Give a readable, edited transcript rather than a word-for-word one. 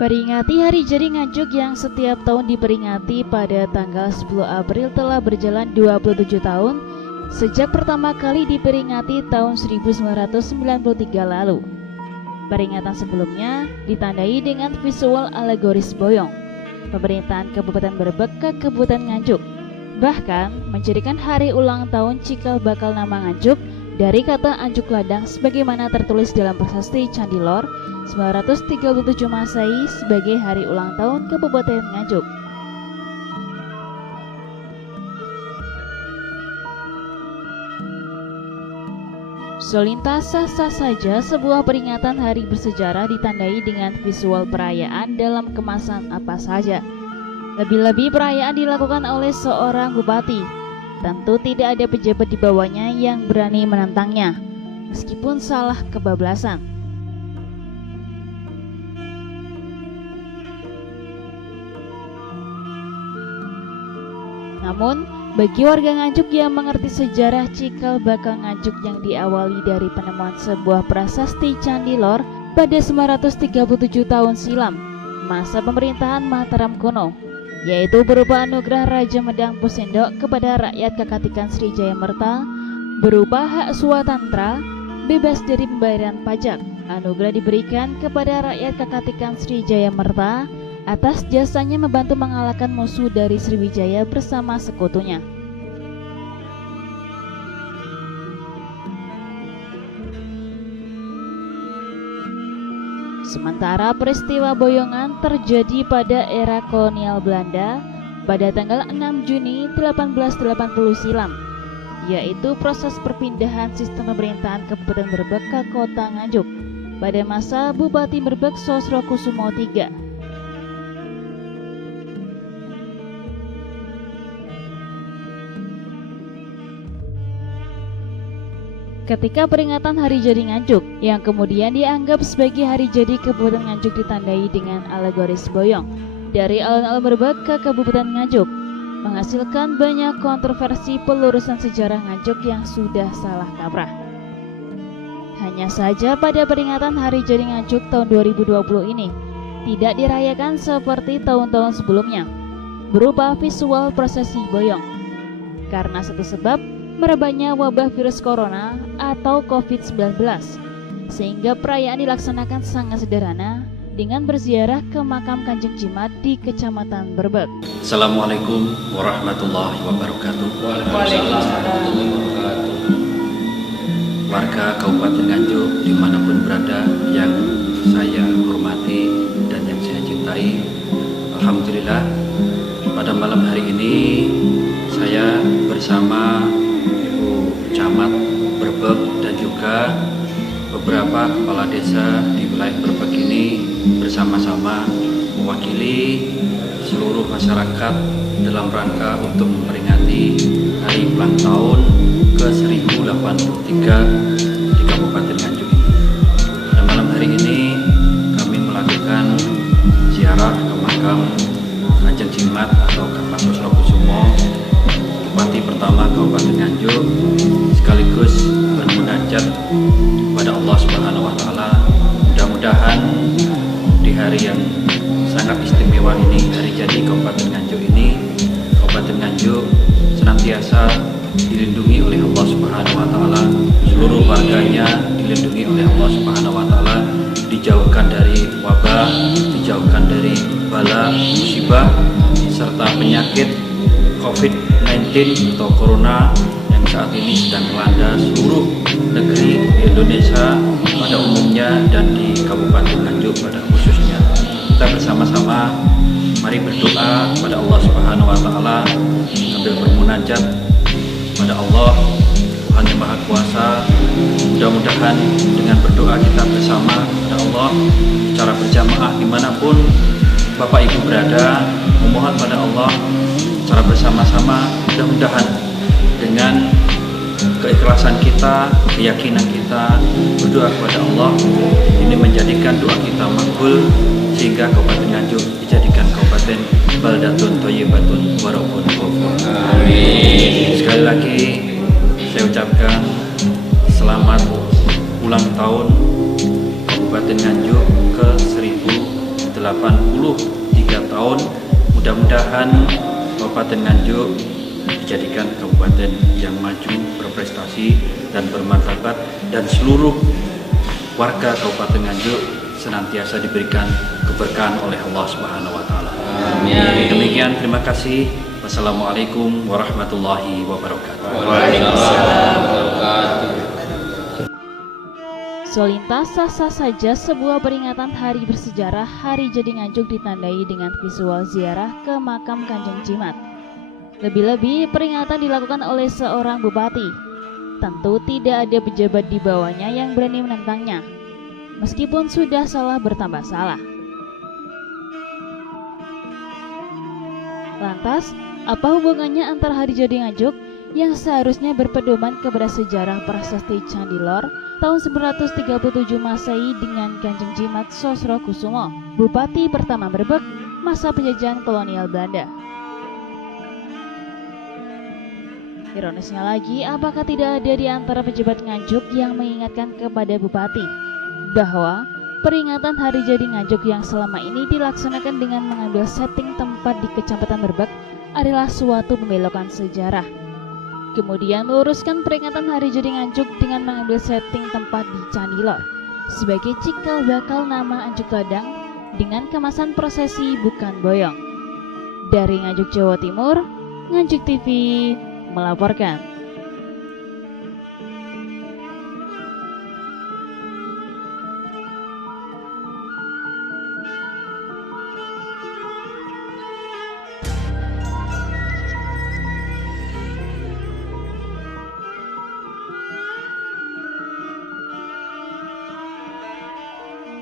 Peringati Hari Jadi Nganjuk yang setiap tahun diperingati pada tanggal 10 April telah berjalan 27 tahun sejak pertama kali diperingati tahun 1993 lalu. Peringatan sebelumnya ditandai dengan visual alegoris boyong, pemerintahan Kabupaten Brebek ke Kabupaten Nganjuk, bahkan menjadikan hari ulang tahun cikal bakal nama Nganjuk dari kata Anjuk Ladang sebagaimana tertulis dalam prasasti Candi Lor 937 Masehi sebagai hari ulang tahun Kabupaten Nganjuk. Selintas sah-sah saja sebuah peringatan hari bersejarah ditandai dengan visual perayaan dalam kemasan apa saja. Lebih-lebih perayaan dilakukan oleh seorang bupati. Tentu tidak ada pejabat di bawahnya yang berani menentangnya, meskipun salah kebablasan. Namun, bagi warga Nganjuk yang mengerti sejarah cikal bakal Nganjuk yang diawali dari penemuan sebuah prasasti Candi Lor pada 937 tahun silam, masa pemerintahan Mataram kuno, yaitu berupa anugerah Raja Medang Posendok kepada rakyat Kakatikan Srijayamerta berupa hak swatantra, bebas dari pembayaran pajak. Anugerah diberikan kepada rakyat Kakatikan Srijayamerta atas jasanya membantu mengalahkan musuh dari Sriwijaya bersama sekutunya. Sementara peristiwa boyongan terjadi pada era kolonial Belanda pada tanggal 6 Juni 1880 silam, yaitu proses perpindahan sistem pemerintahan Kabupaten Brebek ke Kota Nganjuk pada masa Bupati Brebek Sosrokusumo III. Ketika peringatan Hari Jadi Nganjuk yang kemudian dianggap sebagai Hari Jadi Kabupaten Nganjuk ditandai dengan alegoris boyong dari alun-alun Brebek ke Kabupaten Nganjuk, menghasilkan banyak kontroversi pelurusan sejarah Nganjuk yang sudah salah kaprah. Hanya saja pada peringatan Hari Jadi Nganjuk tahun 2020 ini tidak dirayakan seperti tahun-tahun sebelumnya berupa visual prosesi boyong karena satu sebab merebaknya wabah virus corona atau COVID-19, sehingga perayaan dilaksanakan sangat sederhana dengan berziarah ke makam Kanjeng Jimat di Kecamatan Brebek. Assalamualaikum warahmatullahi wabarakatuh. Warga Kabupaten Nganjuk dimanapun berada yang saya hormati dan yang saya cintai, alhamdulillah pada malam hari ini saya bersama Camat Brebek dan juga beberapa kepala desa di wilayah Brebek ini bersama-sama mewakili seluruh masyarakat dalam rangka untuk memperingati hari ulang tahun ke-1083 di Kabupaten Nganjuk ini. Pada malam hari ini kami melakukan ziarah ke makam Kanjeng Jimat atau Kakang Sosrokusumo, Bupati pertama Kabupaten Nganjuk, sekaligus bermunajat kepada Allah Subhanahu wa Ta'ala. Mudah-mudahan di hari yang sangat istimewa ini, Hari Jadi Kabupaten Nganjuk ini, Kabupaten Nganjuk senantiasa dilindungi oleh Allah Subhanahu wa Ta'ala, seluruh warganya dilindungi oleh Allah Subhanahu wa Ta'ala, dijauhkan dari wabah, dijauhkan dari bala musibah serta penyakit COVID-19 atau Corona yang saat ini sedang melanda seluruh negeri di Indonesia pada umumnya dan di Kabupaten Nganjuk pada khususnya. Kita bersama-sama mari berdoa kepada Allah Subhanahu wa Ta'ala sambil bermunajat kepada Allah Tuhan yang Maha Kuasa. Mudah-mudahan dengan berdoa kita bersama kepada Allah secara berjamaah dimanapun Bapak Ibu berada, memohon pada Allah secara bersama-sama, mudah-mudahan dengan keikhlasan kita, keyakinan kita berdoa kepada Allah, ini menjadikan doa kita makbul sehingga Kabupaten Nganjuk dijadikan Kabupaten Baldatun Thayyibatun wa Rabbun Ghafur. Amin. Sekali lagi saya ucapkan selamat ulang tahun Kabupaten Nganjuk ke 1083 83 tahun. Mudah-mudahan Kabupaten Nganjuk dijadikan kabupaten yang maju, berprestasi dan bermartabat, dan seluruh warga Kabupaten Nganjuk senantiasa diberikan keberkahan oleh Allah Subhanahu wa taala. Amin. Demikian, terima kasih. Wassalamualaikum warahmatullahi wabarakatuh. Waalaikumsalam. Selintas sah-sah saja sebuah peringatan hari bersejarah Hari Jadi Nganjuk ditandai dengan visual ziarah ke makam Kanjeng Jimat. Lebih-lebih peringatan dilakukan oleh seorang bupati. Tentu tidak ada pejabat di bawahnya yang berani menentangnya. Meskipun sudah salah bertambah salah. Lantas, apa hubungannya antara Hari Jadi Nganjuk yang seharusnya berpedoman kepada sejarah prasasti Candi Lor tahun 937 Masehi dengan Kanjeng Jimat Sosrokusumo, Bupati pertama Brebek masa penjajahan kolonial Belanda? Ironisnya lagi, apakah tidak ada di antara pejabat Nganjuk yang mengingatkan kepada Bupati bahwa peringatan Hari Jadi Nganjuk yang selama ini dilaksanakan dengan mengambil setting tempat di Kecamatan Brebek adalah suatu pembelokan sejarah? Kemudian meluruskan peringatan Hari Jadi Nganjuk dengan mengambil setting tempat di Candi Lor sebagai cikal bakal nama Anjuk Ladang dengan kemasan prosesi bukan boyong. Dari Nganjuk, Jawa Timur, Nganjuk TV melaporkan.